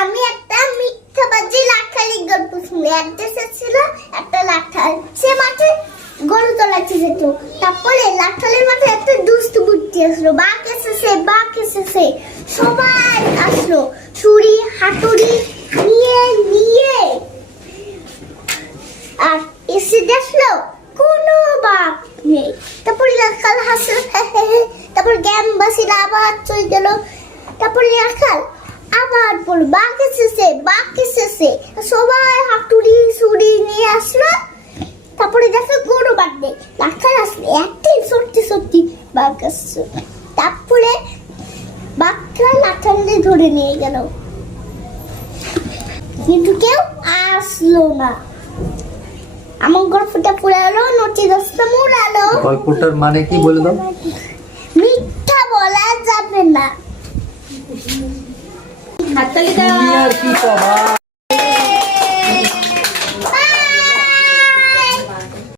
আমি একটা মিথ্যাবাদী লাঠালি গল্প শুনি। এক দেশে ছিল একটা লাঠাল, সে মাঠে গরু চলাচ্ছে যেত। তারপরে লাঠালের মাথায় একটা দুষ্ট বুদ্ধি আসলো, বাঘ এসেছে, সবাই আসলো ছুরি হাতুড়ি নিয়ে আর এসে দেখলো কোনো বাঘ নেই। তারপরে লাঠাল হাসলো, তারপর গ্রামবাসীরা আবার চলে গেল। তারপরে লাঠাল আবার বল বাঘ এসেছে, সবাই হাতুড়ি ছুরি নিয়ে আসলো। তারপরে দেখো গরু বাঘ নেই, লাঠাল আসলো, একদিন সত্যি বাঘ আসছে। তারপরে বাঘটা লাঠালে ধরে নিয়ে গেল, কিন্তু কেউ আসলো না। আমার গল্পটা পুরালো, নটি দশটা মুড়ালো। গল্পটার মানে কি বলে দাও? মিথ্যা বলা যাবে না। হাততালি দাও। কি আর কি কবা।